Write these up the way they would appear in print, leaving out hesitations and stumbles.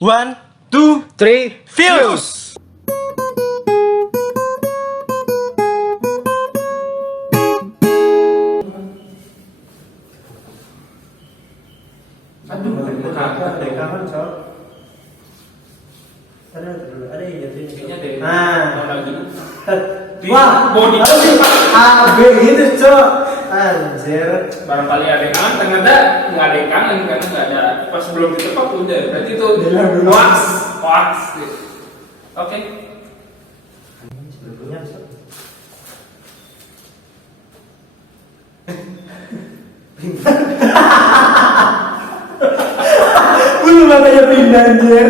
One, two, Three, views. Aduh, ada kangen soal. Ada yang jatuhin. Kayaknya deh. Nah, lagi. wah, body. AB gitu cok. Anjir. Barangkali ada yang kangen, ternyata nggak ada yang kangen karena nggak ada. Pas belum ditepak udah. Berarti itu Dulu. wax. Gitu. Oke. Sebetulnya cok. Belum makanya pindah anjir.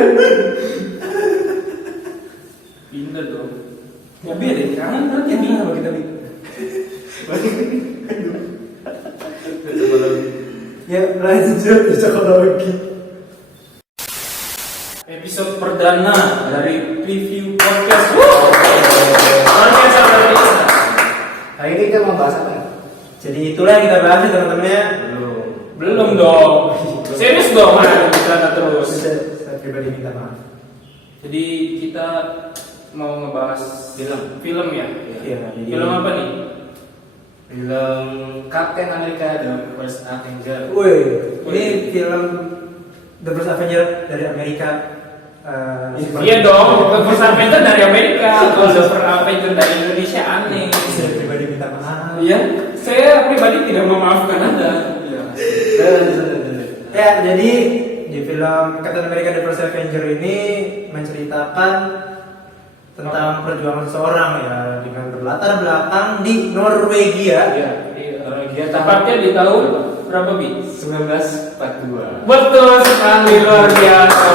Pindah dong. Tapi ada yang kangen berarti Ini pindah. sama kita nih. Ya, lanjut psikologi. Episode perdana dari preview podcast. Luar biasa. Hari ini kita mau bahas apa? Jadi itulah yang kita bahas ya teman-teman ya. Belum dong. Serius dong, kita terus. Saya pribadi minta maaf. Jadi kita mau ngebahas film ya. Iya, jadi Film apa nih? Film Captain America The First Avenger. Woi, ini film The First Avenger dari Amerika. Iya dong, The First Avenger dari Amerika. Kalau The First Avenger dari Indonesia aneh. Saya pribadi minta maaf. Iya, saya pribadi tidak memaafkan Anda. Iya. Ya, jadi di film Captain America The First Avenger ini menceritakan tentang perjuangan seseorang ya dengan berlatar belakang di Norwegia. Iya, di Norwegia Tepatnya di tahun berapa, Bi? 1942. Betul sekali, luar biasa.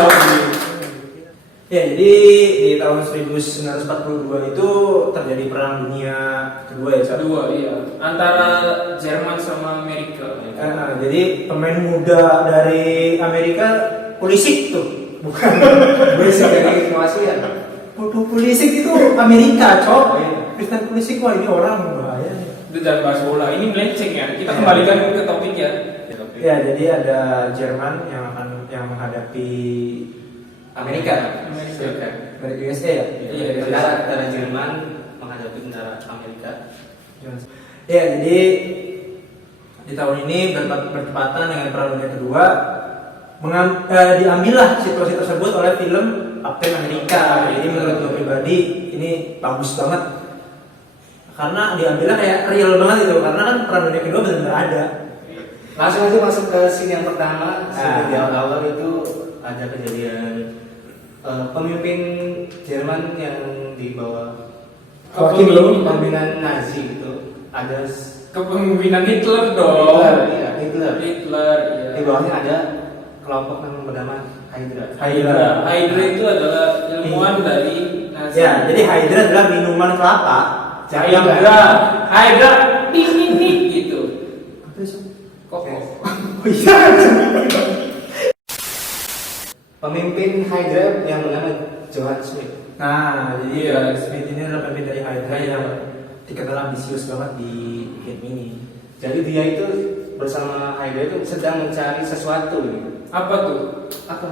Ya, jadi di tahun 1942 itu terjadi perang dunia kedua ya, Sat? Kedua, iya. Antara Jerman sama Amerika. Jadi pemain muda dari Amerika polisi tuh, bukan Basic dari kemasian. polisi itu Amerika, cok. Oh, iya. Kristen polisi, wah ini orang bahaya nih. Itu jangan bahas bola. Ini melenceng ya. Kita kembalikan ke topik ya. Ya, jadi ada Jerman yang menghadapi Amerika. Amerika. dari USA ya. Iya, Tentara Jerman menghadapi tentara Amerika. Ya, jadi di tahun ini bertepatan dengan Perang Dunia Kedua, diambillah situasi tersebut oleh film Captain America. Jadi menurut gue pribadi ini bagus banget karena diambilnya kayak real banget itu, karena kan Perang Dunia Kedua benar-benar ada. Langsung aja masuk ke scene yang pertama. Scene di Ah. awal itu ada kejadian pemimpin Jerman yang di bawah pemimpinan Nazi gitu. Ada Kepemimpinan Hitler dong. Hitler. Hitler, iya. Di bawahnya ada kelompok yang bernama Hydra. Hydra itu adalah ilmuwan dari Nazi. Ya, jadi Hydra adalah minuman kelapa. Hydra, nih gitu. Apa itu? Kok? Oh iya. Pemimpin Hydra yang bernama Johann Smith. Nah, jadi Iya. Smith ini adalah pemimpin dari Hydra yang dikenal ambisius banget di game ini. Jadi dia itu bersama Hydra itu sedang mencari sesuatu gitu. Apa tuh? Apa?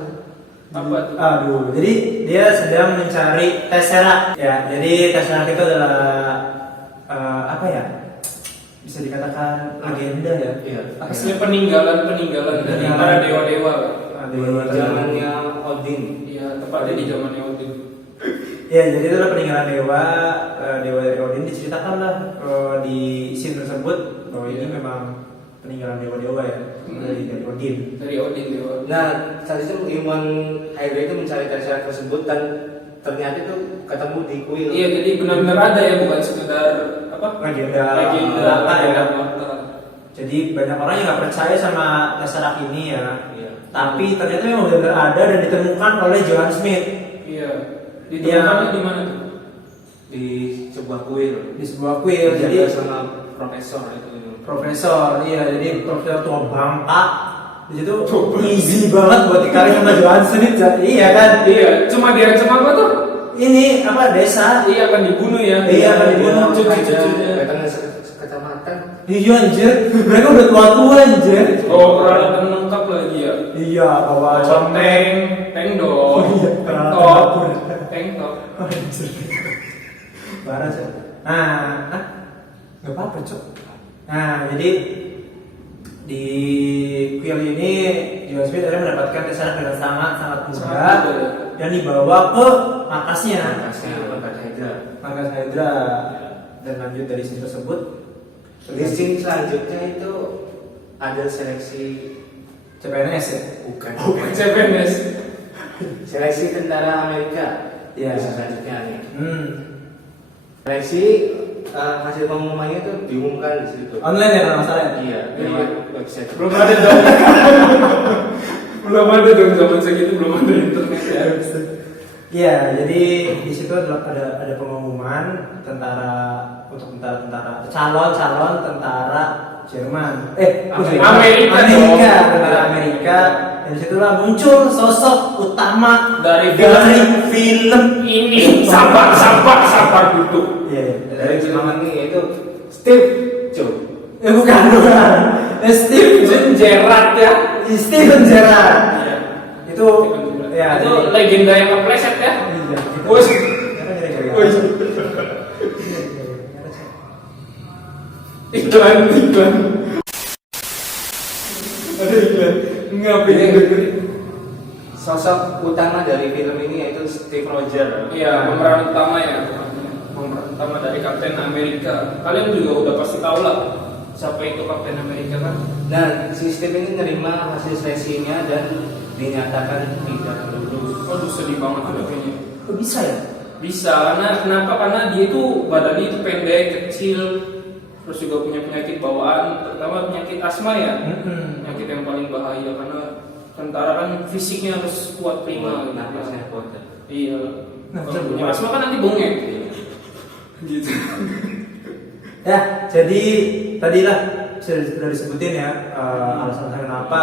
Apa tuh? Aduh, jadi dia sedang mencari Tesseract. Ya, jadi Tesseract itu adalah apa ya? Bisa dikatakan legenda ya. Iya. Hasil peninggalan dari para dewa-dewa. Dewa-dewa Zamannya Odin. Iya, tepatnya di zamannya Odin. Ya, jadi itu adalah peninggalan dewa, dewa dari Odin. Diceritakan lah di scene tersebut bahwa ini memang peninggalan dewa-dewa ya, dari Odin. Dari Odin dewa. Nah, saat itu ilmuwan Hydra itu mencari Tesseract tersebut dan ternyata itu ketemu di kuil. Iya, jadi benar-benar ada ya, bukan sekedar apa? Legenda Legenda ya. Mata. Jadi banyak orang yang nggak percaya sama Tesseract ini ya. Iya. Tapi ternyata memang benar-benar ada dan ditemukan oleh Johann Smith Iya. Ditemukannya di mana tuh? Di sebuah kuil. di sebuah kuil. Jadi Dijaga sama profesor itu. profesor, iya, jadi profesor tua bangka. Di situ easy banget buat dikali sama Johann Smith. Iya kan? Iya, cuma diancam apa tuh? Ini apa desa? Iya, akan dibunuh ya. Iya, akan dibunuh. Cucu-cucunya. Datangnya sekecamatan. Iya anjir, mereka udah tua-tua anjir. Oh, peralatan lengkap lagi ya. Iya, bawa Tank dong. Top. Tank top. Oh, anjir. Parah Cok. Nggak apa-apa Cok. Nah jadi di kuil ini Joe Smith akhirnya mendapatkan kesan dengan sangat mudah dan dibawa ke markasnya. Markas Hydra dan lanjut dari situ tersebut. Di scene selanjutnya itu ada seleksi CPNS ya? bukan CPNS. seleksi tentara Amerika. Iya. Di scene selanjutnya nih. Seleksi hasil pengumumannya itu diumumkan di situ. Online ya kalau nggak salah ya? Iya, lewat website. Belum ada dong. Belum ada dong zaman segitu belum ada internet ya. Iya, jadi di situ ada pengumuman untuk calon tentara Jerman. Amerika dong. Tentara Amerika. Dan disitulah muncul sosok utama Dari film ini. Sabar dulu. Iya, Dari Jerman ini yaitu Steve Jobs. bukan. Steven Gerrard ya. Steven Gerrard. Iya. Itu ya. Itu legenda yang kepleset ya. Iya. Wes. Wes. Iklan. Ada iklan. Ngapain dengerin? Sosok utama dari film ini yaitu Steve Rogers. Iya, pemeran utama ya. Pemeran utama dari Kapten Amerika. Kalian juga udah pasti tahu lah siapa itu Kapten Amerika kan? Nah, si Steve ini menerima hasil seleksinya dan dinyatakan tidak lulus. Waduh, sedih banget tuh kayaknya. Kok bisa ya? Bisa, karena dia itu badannya itu pendek, kecil, terus juga punya penyakit bawaan, terutama penyakit asma ya. Penyakit yang paling bahaya karena tentara kan fisiknya harus kuat prima. Napasnya kuat. Iya. Nah, Kalau punya asma kan nanti bengek. Gitu. Ya, jadi tadilah sudah disebutin ya alasan kenapa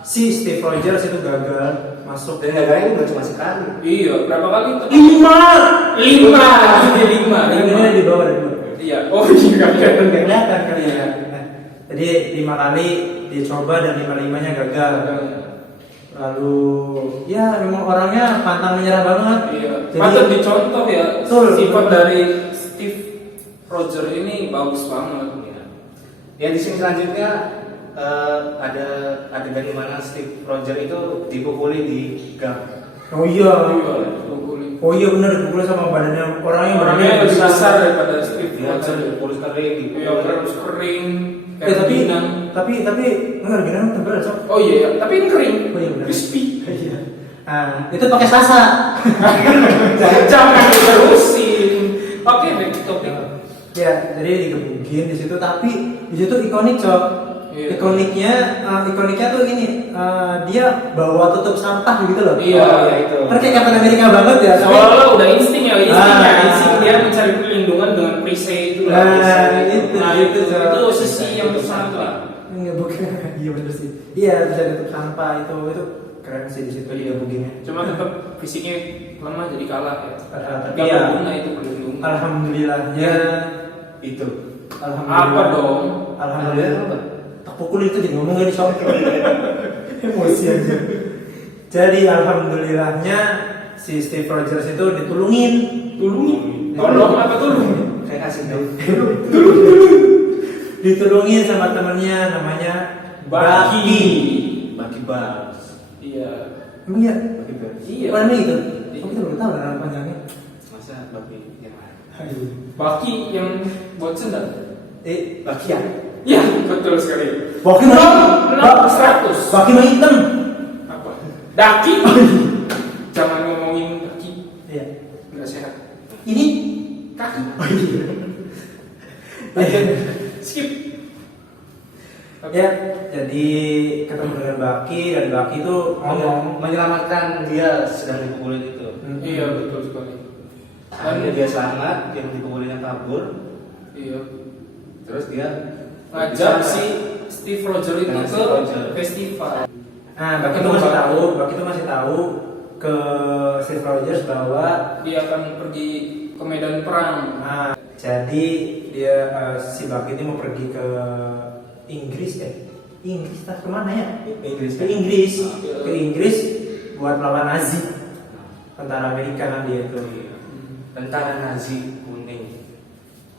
si Steve Rogers itu gagal masuk. Dan gagalnya itu bukan cuma sekali. Iya, berapa kali itu? 5. Lima. Di bawah dari bawah. Iya. Oh iya kan. Kelihatan kali ya. Nah, jadi 5 kali dicoba dan 5-limanya gagal. Lalu ya memang orangnya pantang menyerah banget. Iya. Jadi, Patut dicontoh ya. Betul, Sifat betul. dari Steve Rogers ini bagus banget. Ya di sini selanjutnya ada adegan di mana Steve Rogers itu dipukuli di gang. Oh iya. Pukuli. Oh iya benar dipukul sama badannya Orangnya lebih besar daripada Steve Dia Rogers. dipukuli kering, Iya, terus kering. tapi Kayak tapi enggak gini tebal Sob. Oh iya, tapi ini kering. Oh iya benar. Crispy. Iya. Itu pakai sasa. Jangan diterusin. Oke, back to topic. Ya, jadi digebugin di situ, tapi di situ ikonik Cok. Iya. Ikoniknya tuh ini, dia bawa tutup sampah gitu loh. Iya, ya itu. Kan kayak Captain America banget ya. tapi- Soalnya udah insting ya, Ah. insting dia mencari perlindungan dengan perisai itu lah. Itu Cok. Itu sisi yang besar lah. Enggak bukan. Iya bener sih. Iya, bisa tutup sampah itu keren sih di situ digebuginnya. Cuma tetap fisiknya lemah jadi kalah ya. Tapi Gak ya, berguna itu perlindungan. alhamdulillahnya Itu. Apa dong? Alhamdulillah apa? Tak pukul itu jadi ngomong gak di shop. Emosi aja. Jadi alhamdulillahnya si Steve Rogers itu ditulungin. Tolong apa tulung? Saya kasih tahu. Ditulungin sama temennya namanya Bucky. Bagi Bas. Iya. Emang iya? Bagi Bas. Iya. Mana itu? Iya. Oh, kita belum tahu nama panjangnya. Masa Bagi yang mana? Baki yang buat sendal. Bagi ya? Iya, betul sekali. Bucky mah 100. Bucky mah hitam. Apa? Daki. Jangan ngomongin daki, Iya. nggak sehat. Ini Kaki. Skip. ya, jadi ketemu dengan Bucky dan Bucky itu ngomong. Menyelamatkan dia sedang dipukulin itu. Iya, betul sekali. Akhirnya dia selamat, yang dipukulinnya kabur. Iya. Terus dia Ngajak si Steve Rogers itu Dengan ke Steve Rogers. festival. Nah, Bucky itu masih tahu ke Steve Rogers bahwa Dia akan pergi ke medan perang. jadi dia si Bucky ini mau pergi ke Inggris tak kemana ya? Inggris. Ke Inggris buat melawan Nazi. tentara Amerika kan dia itu. Tentara Nazi kuning.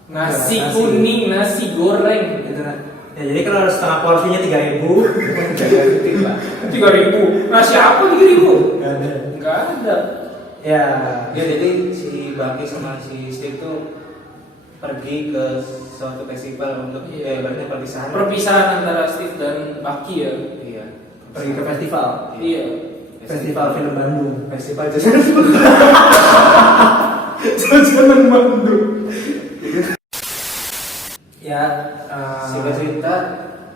Nasi Nasi. kuning, nasi goreng. Gitu kan. Ya jadi kalau setengah porsinya 3.000 3.000. Nasi apa 3.000? nggak ada. Enggak ada. Ya, Ya jadi si Bucky sama si Steve tuh pergi ke suatu festival untuk Iya. ibaratnya perpisahan. Perpisahan antara Steve dan Bucky ya. Iya. pergi ke festival. Iya. Festival film Bandung. Festival jajanan. Jajanan Bandung. Ya, Singkat cerita,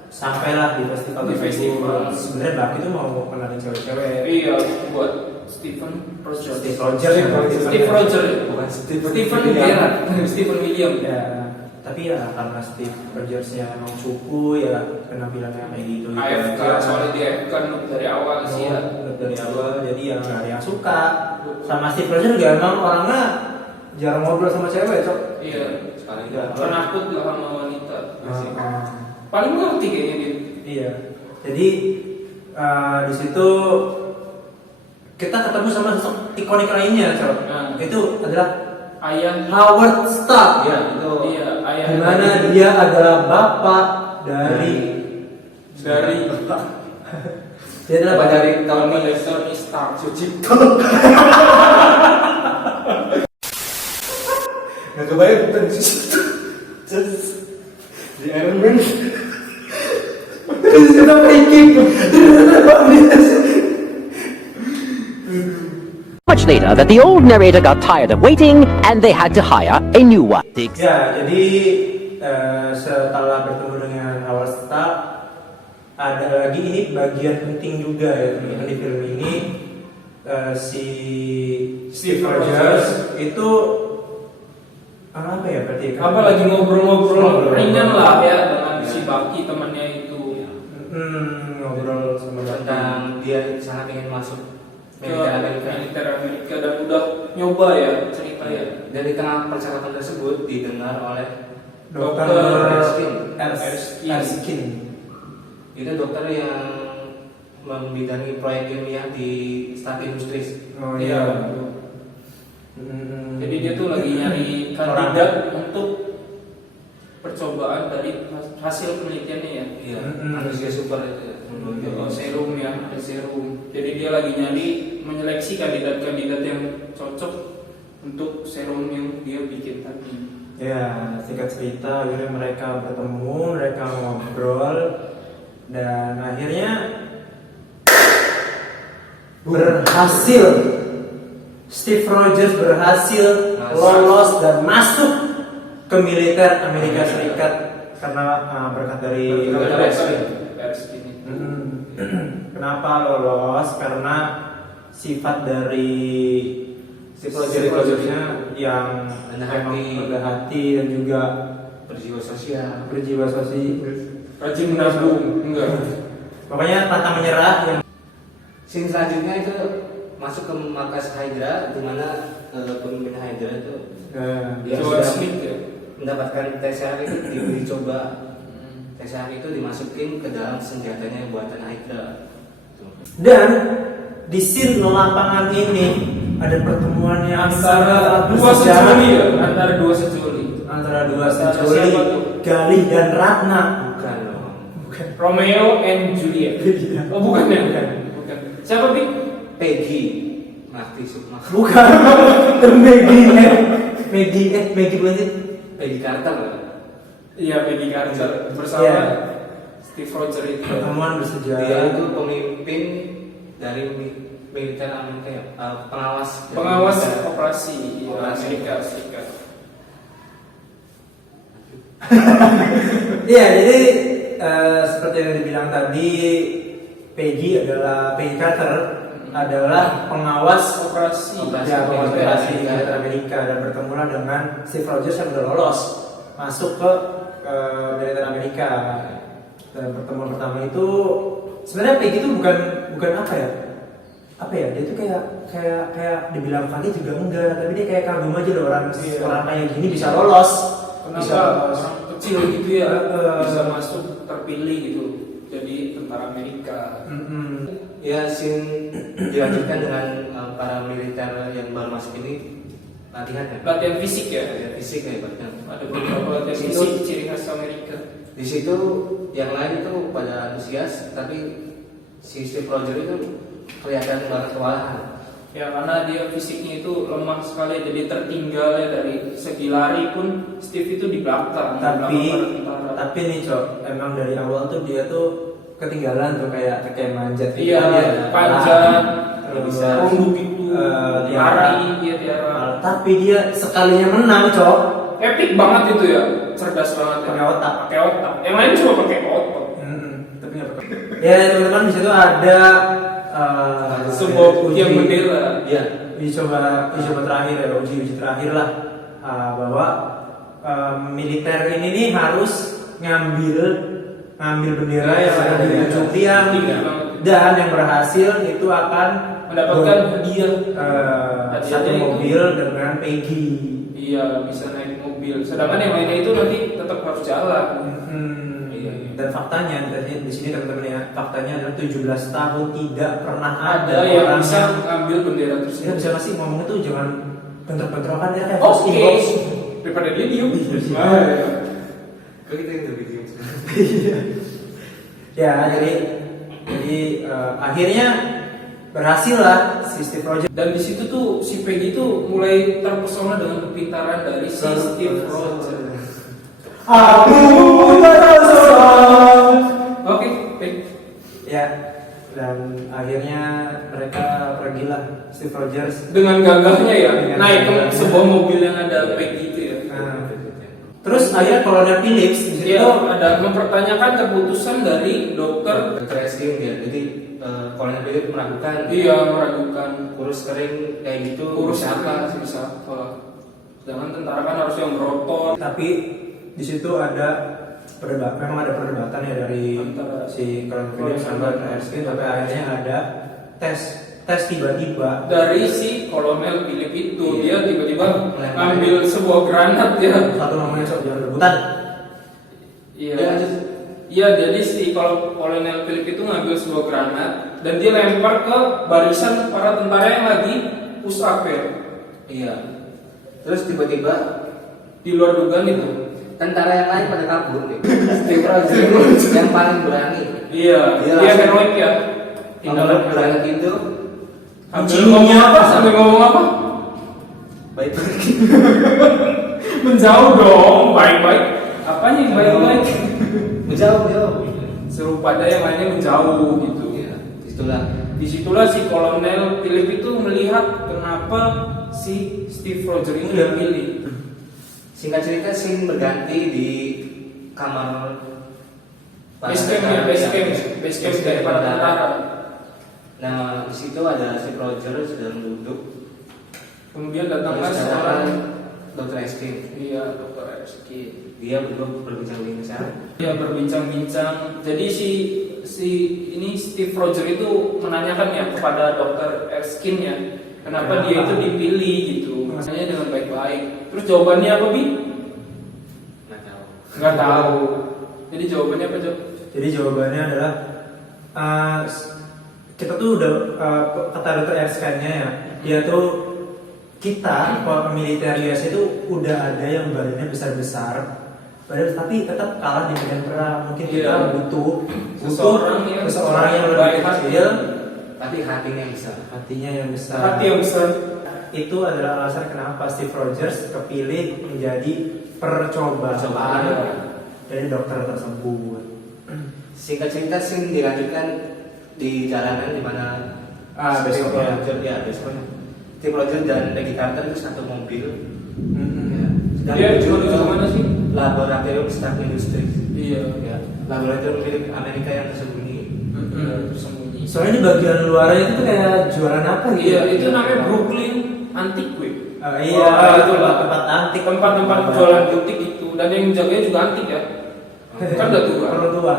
sampailah di festival Di festival. Sebenarnya Bucky tuh mau kenalin cewek-cewek. Iya, buat Stephen Roger. Steve Rogers ya. Steve Roger. bukan Stephen William. Gerrard. Stephen William. Ya, tapi ya karena Steve Rogersnya emang cupu ya penampilannya kayak gitu. AFK, soalnya dia AFK dari awal sih ya. Dari awal jadi yang nggak ada yang suka. Sama Steve Rogers juga emang orangnya jarang ngobrol sama cewek, Cok. Iya. Sekarang itu Penakut lah sama wanita. Ah. Paling ngerti kayaknya dia. Iya. Jadi di situ kita ketemu sama sosok ikonik lainnya, Cok. Nah. Itu adalah Ayah. Howard Stark. Iya, itu. Iya, ayah. Di mana dia adalah bapak dari dari dia adalah Bapak dari Tony Tony Tony Stark. Sucipto. Nggak kebayang bukan Sucipto. Di Iron Man. kita breaking. Much later, that the old narrator got tired of waiting and they had to hire a new one. Ya, jadi setelah bertemu dengan Howard Stark, ada lagi ini bagian penting juga ya teman-teman di film ini. Si Steve Rogers itu apa ya berarti? Apa lagi ngobrol-ngobrol Ngobrol. ringan lah ya dengan si Bucky temannya itu. Ngobrol sama Tentang dia sangat ingin masuk Ke militer Amerika. militer Amerika dan udah nyoba ya cerita ya. Dan di tengah percakapan tersebut didengar oleh Dokter Erskine. itu dokter yang membidangi proyek ilmiah di Stark Industries. Oh Iya. iya. Jadi dia tuh lagi nyari kandidat untuk percobaan dari hasil penelitiannya ya. Iya, Mm-mm. manusia super itu ya. Serum ya, ada serum. Jadi dia lagi nyari menyeleksi kandidat-kandidat yang cocok untuk serum yang dia bikin tadi. Ya, singkat cerita akhirnya mereka bertemu, mereka ngobrol dan akhirnya berhasil. Steve Rogers berhasil lolos dan masuk ke militer Amerika Serikat karena berkat dari Erskine. Kenapa lolos? Karena sifat dari Steve Rogersnya yang rendah memang hati. rendah hati dan juga Berjiwa sosial. berjiwa sosial. Rajin menabung, enggak? Pokoknya pantang menyerah yang Scene selanjutnya itu masuk ke markas Hydra, di mana pemimpin Hydra itu dia Joel sudah Smith ya. mendapatkan TSR itu diberi coba. TSR itu dimasukin ke dalam senjatanya buatan Hydra. dan di scene lapangan ini ada pertemuan yang Antara sangat dua bersejarah. sejoli ya, antara dua sejoli. Antara dua Antara sejoli, siapa tuh? Galih dan Ratna. Bukan dong. Romeo and Juliet. Iya. Oh bukan ya? Bukan. Siapa Bi? Peggy Marty Sukma. Bukan. Maggie bukan sih? Peggy Carter. Iya, Peggy Carter bersama Iya. Steve Rogers itu. Pertemuan Dia bersejarah. itu pemimpin dari militer Amerika ya, pengawas. dari Pengawas militer. operasi Operasi. Amerika Serikat. Iya, jadi seperti yang dibilang tadi, Peggy Carter adalah pengawas Operasi. ya pengawas operasi militer Amerika dan bertemulah dengan Steve Rogers yang udah lolos masuk ke militer Amerika. Dan pertemuan pertama itu sebenarnya Peggy itu bukan apa ya? Apa ya? Dia tuh kayak dibilang funny juga enggak, tapi dia kayak kagum aja loh orang kayak gini bisa lolos. Bisa Kenapa lolos. orang kecil gitu ya bisa masuk terpilih gitu jadi tentara Amerika. Ya, scene dilanjutkan dengan para militer yang baru masuk ini latihan ya? Latihan fisik ya. Latihan fisik ya ibaratnya. Ada beberapa latihan Di situ- fisik ciri khas Amerika. Di situ yang lain itu pada antusias, tapi si Steve Rogers itu kelihatan banget kewalahan. Ya karena dia fisiknya itu lemah sekali, jadi tertinggal ya dari segi lari pun Steve itu di belakang. Tapi di belakang tentara. tapi nih Cok, emang dari awal tuh dia tuh ketinggalan tuh kayak manjat gitu. Iya, Dia panjat, terus bisa runduk itu, lari, dia tiara. tapi dia sekalinya menang Cok. Epic banget itu ya, cerdas banget ya. Pakai otak. Pakai otak. Yang lain cuma pakai otot. Tapi nggak pakai. Ya teman-teman di situ ada Sebuah tiang bendera. Iya. uji coba terakhir ya, uji terakhir lah, bahwa militer ini nih harus ngambil bendera yang ada di ujung tiang, dan yang berhasil itu akan Mendapatkan hadiah. satu Hadiahnya itu- mobil dengan Peggy. Iya, bisa naik mobil. Sedangkan yang lainnya itu nanti tetap harus jalan. Iya. Dan faktanya di sini teman-teman ya, faktanya adalah 17 tahun tidak pernah Ada yang orang bisa ngambil bendera Kita tersebut. bisa ngasih ngomongnya tuh jangan bentrok-bentrokan ya kayak first Oke. inbox. Daripada dia diem. Kok kita yang lebih diem? Ya, jadi akhirnya berhasil lah si Steve Rogers. Dan di situ tuh si Peggy tuh mulai terpesona dengan kepintaran dari si Steve Rogers. Aku terpesona. Oke, baik. Ya, dan akhirnya mereka pergilah Steve Rogers. Dengan gagahnya ya Dengan naik ke gagahnya. sebuah mobil yang ada Peggy itu ya. Nah, terus akhirnya Kolonel Phillips di situ Dia ada mempertanyakan keputusan dari dokter. Dokter Eskim ya, jadi Kolonel Philip meragukan. Dia meragukan Kurus kering kayak gitu. urus siapa? apa, siapa. Sedangkan tentara kan harus yang berotot. tapi di situ ada memang ada perdebatan ya dari Antara si Colonel Phillips sama Erskine, tapi akhirnya ada tes tiba-tiba Dari si Kolonel Philip itu Iya. dia tiba-tiba ambil sebuah granat ya. satu namanya sok jangan rebutan. Iya. Ya, lanjut. Iya, jadi si Kolonel Philip itu ngambil sebuah granat dan dia lempar ke barisan para tentara yang lagi push up ya. Iya. Terus tiba-tiba Di luar dugaan itu. tentara yang lain pada kabur deh. Steve Rogers yang paling berani. Iya, Dia dia langsung- heroik ya. Tindakan granat itu Sambil ngomong apa? Sambil ngomong apa? baik. Menjauh dong, baik-baik. Apanya yang baik-baik? Menjauh. Seru pada yang lainnya menjauh gitu. Iya. Itulah. Disitulah si Kolonel Philip itu melihat kenapa si Steve Rogers ini Iya. dipilih. Singkat cerita scene berganti di kamar para Base camp ya, tentara. base camp, Iya, base camp dari para tentara. Nah, di situ ada Steve Rogers sedang duduk. Kemudian datanglah Terus seorang datang Dr. Eskim. iya Dr. Erskine. Dia berdua berbincang-bincang. Dia berbincang-bincang. Jadi si ini Steve Rogers itu menanyakan ya kepada Dr. Erskine ya, kenapa dia itu dipilih gitu. Maksudnya dengan baik-baik. Terus jawabannya apa, Bi? Nggak tahu. Nggak tahu. Jadi jawabannya apa, Jok? Jadi jawabannya adalah kita tuh udah kata Dr. Erskine-nya ya, dia tuh kita militer US itu udah ada yang badannya besar-besar, tapi tetap kalah di medan perang. Mungkin kita Iya. butuh Seseorang yang lebih baik kecil, Tapi hatinya yang besar. hatinya yang besar. Hati yang besar. Itu adalah alasan kenapa Steve Rogers kepilih menjadi percobaan Percobaan. dari dokter tersebut. Singkat cerita scene dilanjutkan di jalanan di mana Steve besoknya. Rogers ya besoknya. Steve Rogers dan Peggy Carter itu satu mobil. Ya. Sedang Dia menuju menuju ke kemana sih? Laboratorium Stark Industries. Iya. Ya, laboratorium milik Amerika yang tersembunyi. Tersembunyi. Soalnya di bagian luarnya itu tuh kayak jualan apa gitu? Iya, itu namanya Brooklyn Antique. Iya, itu lah tempat antik, tempat-tempat jualan butik itu, dan yang jaganya juga antik ya. Kan udah tua. Perlu tua.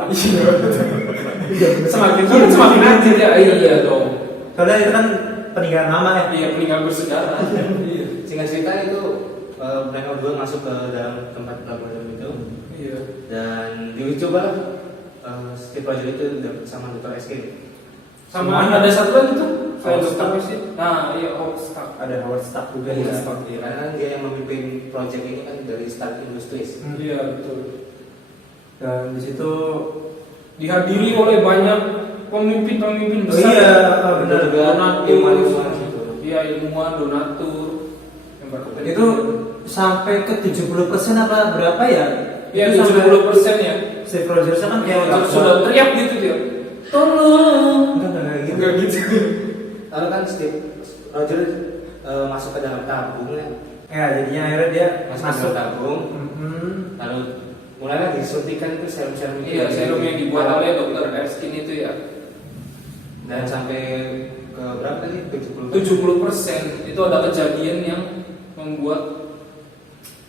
Semakin tua semakin antik ya. Iya dong. Soalnya itu kan peninggalan lama ya. Iya, peninggalan bersejarah. Iya. Singkat cerita itu mereka berdua masuk ke dalam tempat laboratorium itu Iya. dan diuji coba Steve Rogers itu sama Dr. Eskim. Sama ada satu lagi tuh Kayak Howard Stark. sih. Nah, iya Howard Stark. Ada Howard Stark juga Iya, ya. iya, karena kan dia yang memimpin project ini kan dari Stark Industries. Iya, betul. Dan di situ Dihadiri oleh banyak pemimpin-pemimpin oh besar. iya, benar. Juga Donatur. ilmuwan gitu. Iya, ilmuwan, donatur. Yang berkompetensi. Itu sampai ke 70% apa berapa ya? Iya, Itu sampai 70% ya. Steve Rogers kan kayak Sudah teriak gitu dia. Tolong. enggak gitu. Enggak gitu. Lalu kan Steve Rogers masuk ke dalam tabung ya. Ya, jadinya akhirnya dia Masuk ke masuk. dalam tabung. Lalu mulailah disuntikan itu serum-serum itu. Iya, serum yang dibuat oleh Dr. Erskine itu ya. Dan sampai ke berapa tadi? 70. 70% itu ada kejadian yang membuat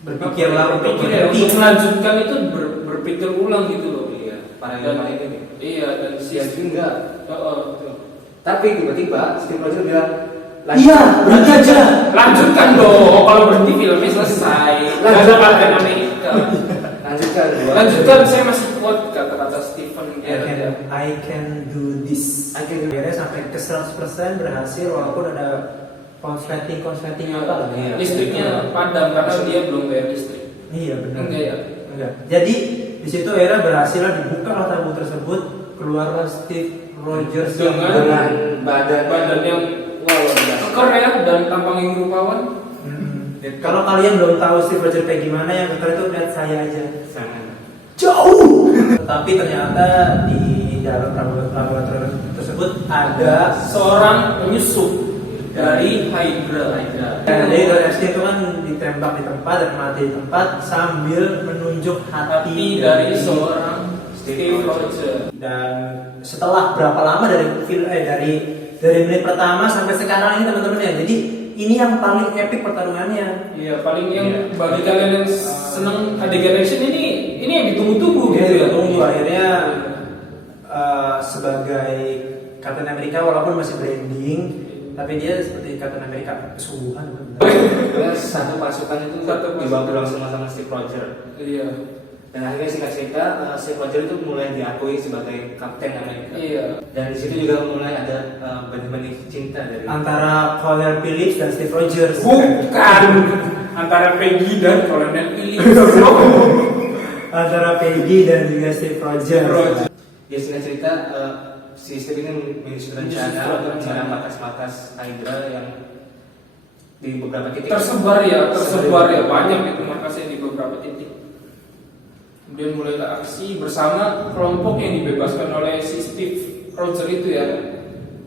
Berpikirlah untuk berpikir ya, berhenti. untuk melanjutkan itu berpikir ulang gitu loh. Iya, para Dan ilmuwan itu. iya, dan Si si Edwin enggak. betul. Tapi tiba-tiba Steve Rogers bilang, Iya, berhenti aja. Lanjutkan dong, kalau berhenti filmnya selesai. Gak ada Captain America. Lanjutkan. Lanjutkan, saya masih kuat kata-kata Stephen Gerrard. I can do this. I can do- Akhirnya sampai ke 100% berhasil walaupun ada konsleting apa lah. Iya. Listriknya padam karena dia belum bayar listrik. Iya benar. Enggak ya? Enggak. Jadi di situ akhirnya berhasil dibuka tabung tersebut, keluarlah Steve Rogers dengan badan yang luar biasa. keker ya dan tampang yang rupawan. Kalau kalian belum tahu Steve Rogers kayak gimana, yang keker itu lihat saya aja. Sangat. Jauh. Tetapi ternyata di dalam laboratorium tersebut ada Seorang penyusup dari Hydra. jadi Rogers itu kan ditembak di tempat dan mati di tempat sambil menunjuk Hati dari seorang Steve Rogers. Dan setelah berapa lama dari menit pertama sampai sekarang ini teman-teman ya, jadi ini yang paling epic pertarungannya. Iya, paling yang bagi kalian yang seneng adegan action ini yang ditunggu-tunggu gitu ya. Tunggu akhirnya sebagai Captain America walaupun masih branding, tapi dia seperti Captain America kesungguhan. Terus satu pasukan itu dibawa pulang sama Steve Rogers. Iya. Dan akhirnya singkat cerita, Steve Rogers itu mulai diakui sebagai Kapten Amerika. Iya. Dan di situ juga mulai ada benih-benih cinta dari Antara Colonel Phillips dan Steve Rogers. Bukan antara Peggy dan Colonel Phillips. Antara Peggy dan juga Steve Rogers. Ya singkat cerita, si Steve ini menyusun rencana markas-markas Hydra yang di beberapa titik tersebar ya banyak itu markasnya di beberapa titik. Kemudian mulailah aksi bersama kelompok yang dibebaskan oleh si Steve Rogers itu ya.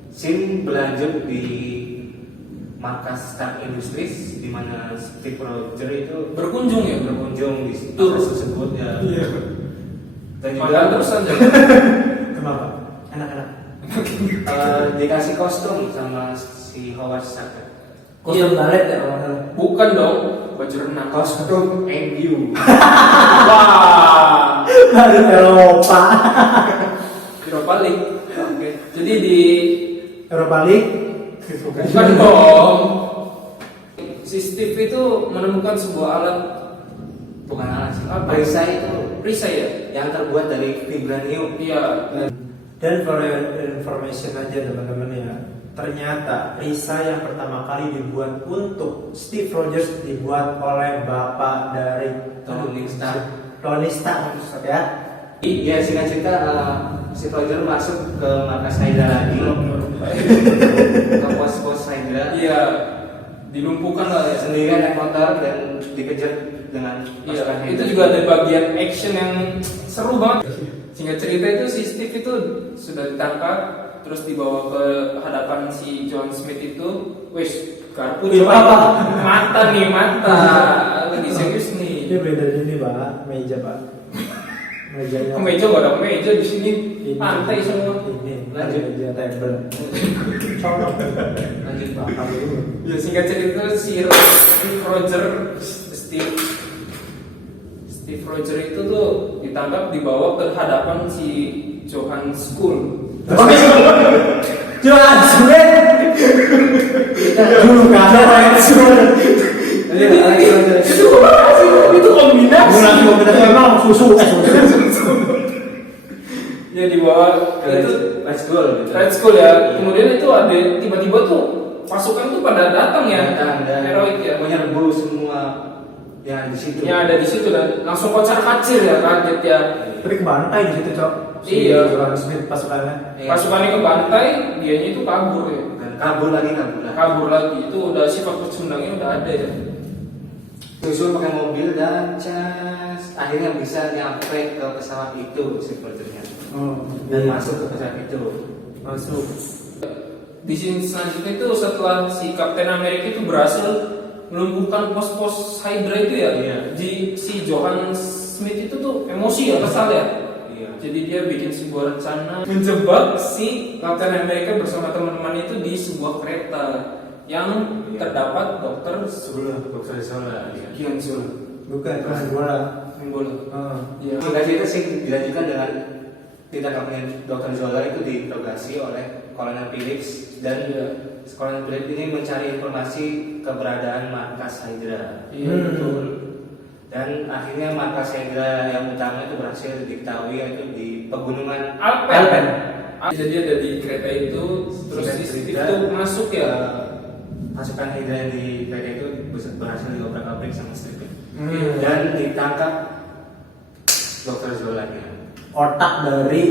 Scene berlanjut di markas Stark Industries di mana Steve Rogers itu Berkunjung di Tur. markas tersebut ya. Iya. Dan juga Makan terus aja. Kenapa? Enak-enak. dikasih kostum sama si Howard Stark. Kostum balet ya kalau nggak salah. Bukan dong, baju renang. Kostum MU. Wah. Baru Eropa. Eropa League. Oke. Jadi di Eropa League. bukan dong. Si Steve itu menemukan sebuah alat Bukan alat sih. Apa? Perisai ya, ya. yang terbuat dari vibranium. Iya. Dan for your information aja teman-teman ya, ternyata perisai yang pertama kali dibuat untuk Steve Rogers dibuat oleh bapak dari Tony Stark. Tony Stark ya. Iya, singkat cerita si Roger masuk ke markas Hydra lagi, ke pos-pos Hydra. Iya. Dilumpuhkan lah ya. Sendirian naik motor dan dikejar dengan Iya, pasukan itu Hydra. juga ada bagian action yang seru banget. Singkat cerita itu si Steve itu sudah ditangkap, terus dibawa ke hadapan si John Smith itu. Wes, karpu Wih, coba apa? mata nih mata, lagi serius nih. Ini beda ini pak, meja pak. Mejanya. Kemeja gak ada kemeja di sini, Ini. pantai semua. Ini Lanjut. meja table. Colok. Lanjut Pak. Apa dulu? Ya singkat cerita si Steve Rogers itu tuh ditangkap dibawa ke hadapan si Johan Skull. Johan Smith. Dulu kan Johan Smith. Itu kombinasi. Memang susu. Ya dibawa itu Red Skull gitu. Red Skull ya. Kemudian itu ada tiba-tiba tuh pasukan tuh pada datang ya. dan Heroik ya. menyerbu semua yang di situ. Yang ada di situ dan langsung kocar kacir ya, kaget ya. Tapi kebantai di situ, Cok. Iya. Johan Smith pasukannya. Iya. Pasukannya kebantai, dianya itu kabur ya. Dan kabur lagi. Kabur lagi. Itu udah sifat pecundangnya udah ada ya. Susul pakai mobil dan akhirnya bisa nyampe ke pesawat itu sebetulnya. Dan masuk ke pesawat itu. Masuk. Di sini selanjutnya itu setelah si Kapten Amerika itu berhasil melumpuhkan pos-pos Hydra itu ya. Iya. Si Johan Smith itu tuh emosi ya, kesal ya. Iya. Jadi dia bikin sebuah rencana menjebak si Kapten Amerika bersama teman-teman itu di sebuah kereta yang terdapat Dokter Zola. Dokter Zola. Iya. Kian Zola. Bukan, cuma bola. Main bola. Iya. Investigasi itu sih dilanjutkan dengan tindakan Dokter Zola itu diinterogasi oleh Kolonel Phillips dan Iya. Kolonel Phillips ini mencari informasi keberadaan markas Hydra. Iya betul. Dan akhirnya markas Hydra yang utama itu berhasil diketahui yaitu di pegunungan Alpen. Jadi ada di kereta itu, terus Singkat si Steve cerita, itu masuk ya. Pasukan Hydra yang di kereta itu berhasil diobrak-abrik sama Steve. Hmm. Dan ditangkap Dokter Zola nya. Otak dari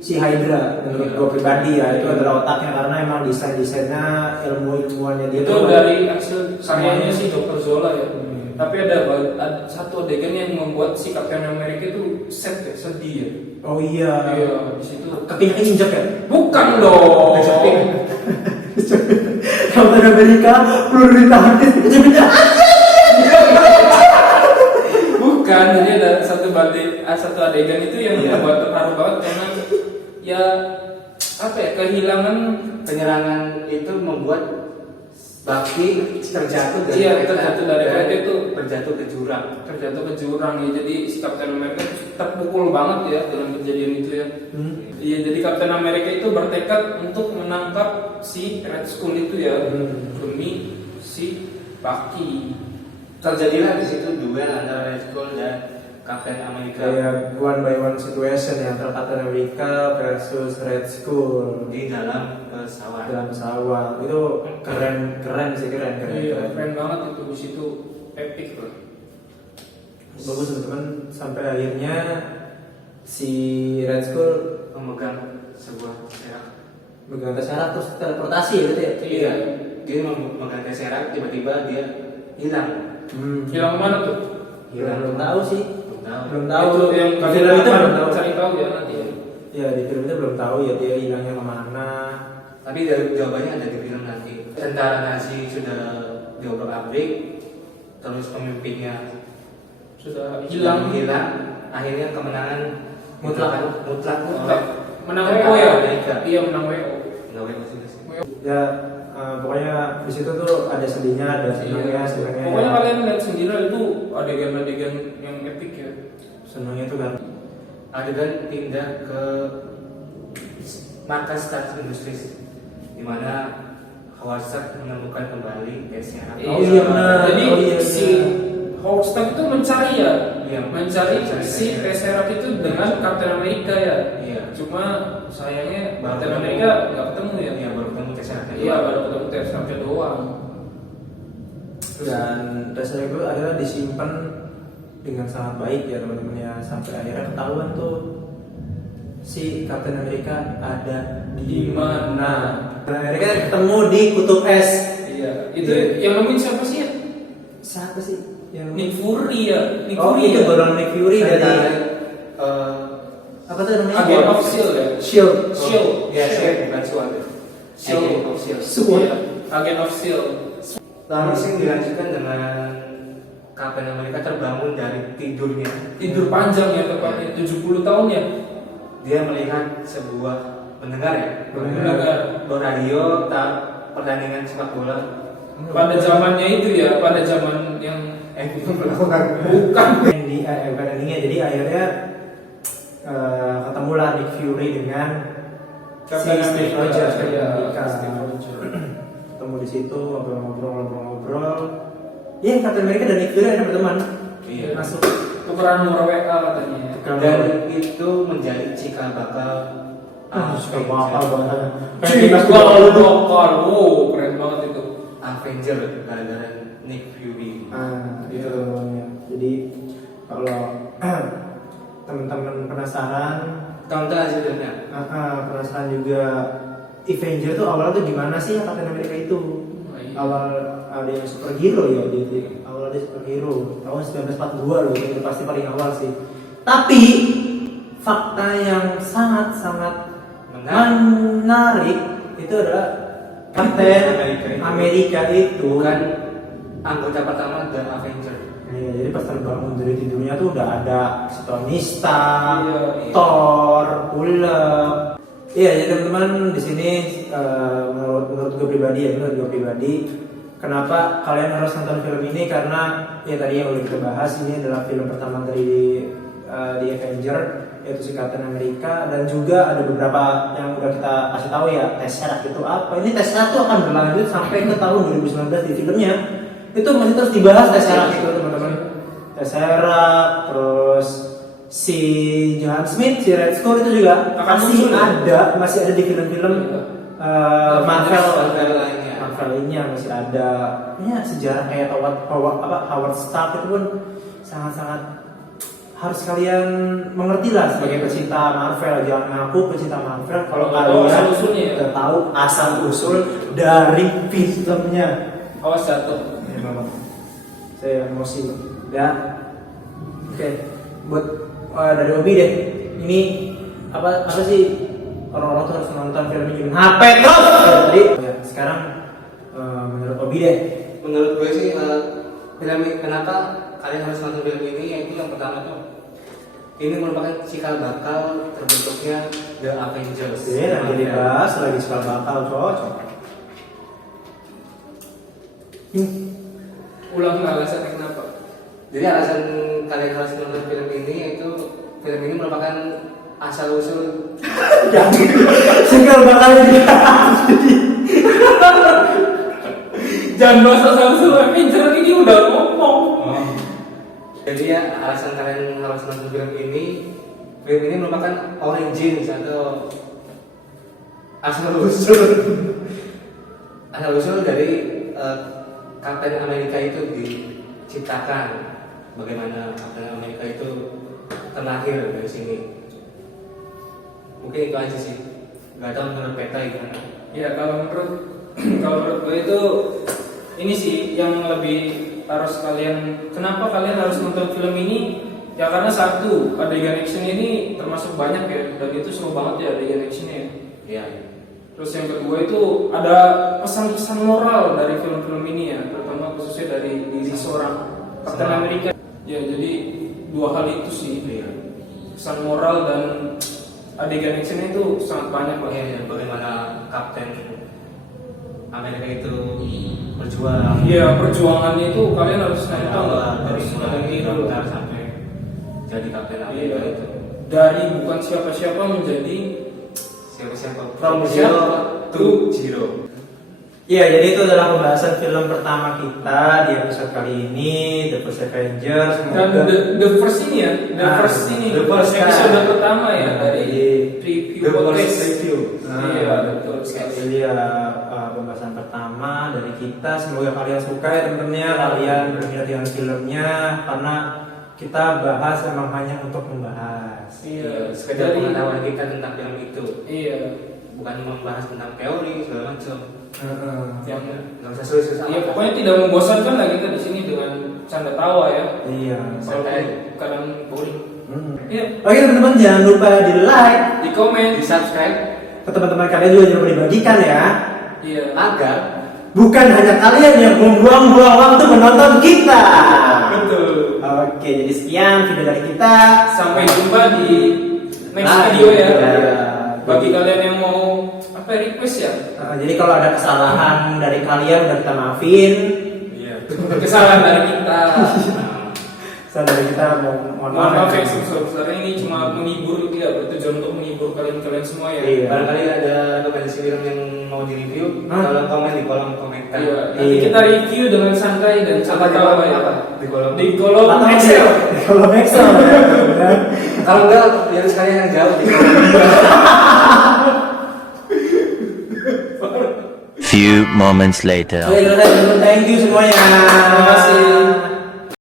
si Hydra menurut Iya. gue pribadi ya, itu adalah otaknya karena emang desainnya ilmuannya dia Itu tuh dari hasil karyanya si Dr. Zola ya. Hmm. Tapi ada satu adegan yang membuat si Kapten Amerika itu sad ya, sedih ya. oh iya Iya, di situ. kakinya injek ya. Bukan dong. Kapten Amerika peluru ditahanin kejepitnya. Bukan, jadi ada satu adegan itu yang Iya. membuat terharu banget karena ya apa ya, kehilangan. Penyerangan itu membuat Bucky terjatuh dari Iya, terjatuh dari kereta itu. terjatuh ke jurang. Terjatuh ke jurang ya, jadi si Kapten Amerika terpukul banget ya dalam kejadian itu ya. Iya, jadi Kapten Amerika itu bertekad untuk menangkap si Red Skull itu ya demi si Bucky. Terjadilah di situ duel antara Red Skull dan Kapten Amerika Kayak one by one situation ya, antara Kapten Amerika versus Red Skull di dalam pesawat. dalam pesawat. Itu keren sih, keren. Iya, keren banget itu, di situ epic lah. Bagus teman-teman, sampai akhirnya si Red Skull Memegang sebuah serak. megang tesera terus teleportasi ya gitu ya. Iya, dia memegang serak, tiba-tiba dia hilang. Hilang mana tuh? Belum tahu sih. Belum tahu. Itu yang Di Kapten film itu belum tahu. cari tahu ya nanti ya. Ya di film itu belum tahu ya dia hilangnya kemana. Tapi dari jawabannya ada di film nanti. Tentara Nazi sudah diobrak-abrik, terus pemimpinnya Sudah hilang, hilang. akhirnya kemenangan Mutlak. mutlak Mutlak. Menang Tentara WO ya? Amerika. Iya, menang WO. Nggak boleh masih sih. Ya pokoknya di situ tuh ada sedihnya, ada senangnya. Pokoknya kalian lihat sendiri itu adegan-adegan yang epic ya. Senangnya tuh kan. Adegan pindah ke markas Stark Industries di mana Howard Stark menemukan kembali Tesseract. Oh iya, benar. Jadi Oh iya, si Howard Stark itu mencari ya, Iya, mencari mencari si Tesseract. Tesseract itu dengan Kapten Amerika ya. Iya. Cuma sayangnya Baru Kapten ketemu. Amerika nggak ketemu ya. Iya, baru ketemu Tesseract. Iya, baru ketemu Tesseract doang. Dan Tesseract itu akhirnya disimpan dengan sangat baik ya teman-teman ya, sampai akhirnya ketahuan tuh si Kapten Amerika ada di mana. Kapten Amerika ketemu di Kutub Es. Iya. Itu yang nemuin siapa sih ya? Siapa sih? Yang Nick Fury ya. Nick Oh Fury itu ya. golongan Nick Fury dari eh apa tuh namanya? Agent of Shield ya. Shield. Shield. Ya, Shield bukan SWAT. Shield. Agent of Shield. SWAT. Iya, Agent of Shield. Lalu sih dilanjutkan dengan Kapten Amerika terbangun dari tidurnya. Tidur panjang ya tepatnya 70 tahun ya. Dia melihat sebuah mendengar ya, Mendengar. radio pertandingan sepak bola. Pada zamannya itu ya, pada zaman yang bukan. Bukan endingnya, jadi akhirnya ketemulah Nick Fury dengan Captain si Steve America. Rogers, Captain Iya, America. Steve Rogers. Ketemu di situ ngobrol-ngobrol. Iya, Captain America dan Nick Fury akhirnya berteman. Iya. Masuk. Tukeran nomor WA katanya. Dan itu menjadi cikal bakal Suka bakal banget. Bakal, wow, keren banget itu. Avenger gara-gara Nick Fury. Gitu namanya. Jadi kalau teman-teman penasaran, Tonton aja filmnya. penasaran juga Avenger tuh awalnya tuh gimana sih Captain America itu? Awal ada yang superhero ya jadi awal ada superhero tahun 1942 loh, itu pasti paling awal sih. Tapi fakta yang sangat menarik itu adalah Captain America itu Bukan anggota pertama The Avenger. iya, jadi pas terbangun dari tidurnya tuh udah ada Tony Stark, Iya. Thor, Hulk. Iya, jadi teman-teman di sini menurut gue pribadi, kenapa kalian harus nonton film ini? Karena ya tadi yang udah kita bahas, ini adalah film pertama dari The Avenger, yaitu si Captain America, dan juga ada beberapa yang udah kita kasih tahu ya, Tesseract itu apa? Ini Tesseract tuh akan berlanjut sampai ke tahun 2019 di filmnya. Itu masih terus dibahas Tesseract itu teman-teman. Tesseract, terus si John Smith, si Red Skull itu juga Akan masih ada di film-film Marvel lainnya. lainnya masih ada. Ya sejarah kayak Howard Stark itu pun sangat-sangat harus kalian mengerti lah sebagai pecinta Marvel. Jangan ngaku pecinta Marvel kalau kalian udah tahu asal usul dari filmnya. Awas jatuh. Ya, Mama. Saya emosi ya. Oke, buat dari Obi deh. Ini apa sih orang-orang tuh harus nonton film ini jangan HP terus. Jadi ya, sekarang menurut Obi deh. Menurut gue sih film kenapa kalian harus nonton film ini, yaitu yang pertama tuh ini merupakan cikal bakal terbentuknya The Avengers. Lagi dibahas lagi cikal bakal cocok. Ulang alasannya kenapa? Jadi alasan kalian harus nonton film ini yaitu film ini merupakan asal usul Cikal bakal ini. Jangan bahas asal-usul Avenger, ini udah ngomong. Jadi ya alasan kalian harus nonton film ini merupakan origin atau asal usul dari Captain America itu diciptakan. Bagaimana Captain America itu terlahir dari sini. Mungkin itu aja sih. Gak tahu menurut Peta gimana. Ya kalau menurut gue itu ini sih yang lebih harus kenapa kalian harus nonton film ini? Ya karena satu, adegan action ini termasuk banyak ya, dan itu seru banget ya adegan actionnya ya. Iya. Terus yang kedua itu ada pesan-pesan moral dari film-film ini ya, terutama khususnya dari diri seorang Captain America. Ya jadi dua hal itu sih, pesan moral dan adegan actionnya itu sangat banyak lah. Ya, bagaimana Captain Amerika itu berjuang. Iya, perjuangannya itu kalian harus nonton dari mulai itu daftar sampai jadi Captain Amerika itu. Dari bukan siapa-siapa menjadi Siapa-siapa From zero to zero. Iya, jadi itu adalah pembahasan film pertama kita di episode kali ini, The First Avengers. Dan the first ini ya, the first episode pertama ya dari review podcast. Iya, betul sekali. Jadi ya pembahasan pertama dari kita. Semoga kalian suka ya teman-temannya, kalian berminat dengan filmnya, karena kita bahas memang hanya untuk membahas. Iya, Sekedar pengetahuan kita tentang film itu. Iya. Bukan membahas tentang teori segala macam. Yang nggak usah sulit-sulit. ya pokoknya tidak membosankan lah kita di sini dengan canda tawa ya. Iya. Santai. Kadang boring. Iya. Oke teman-teman, jangan lupa di like, Di komen. Di subscribe ke teman-teman kalian juga jangan lupa dibagikan ya. Iya. agar Bukan hanya kalian yang membuang-buang waktu menonton kita. Betul. Oke, jadi sekian video dari kita. Sampai jumpa di next Nah, video ya. iya. Bagi kalian yang mau request ya. Jadi kalau ada kesalahan dari kalian udah kita maafin. iya. Kesalahan dari kita. Kesalahan dari kita mohon Mohon maaf ya, ya. sebenarnya ini cuma menghibur, tidak bertujuan untuk menghibur kalian semua ya. Iya. Barangkali ada rekomendasi film yang mau direview, tolong komen di kolom komentar. Iya. Nanti Iya. kita review dengan santai dan Apa santai tawa ya. apa? Di Di kolom. kolom Atau Excel. Kalau Excel. Kalau enggak, ya sekalian yang jauh di kolom. few moments later. Oke, thank you semuanya. Terima kasih.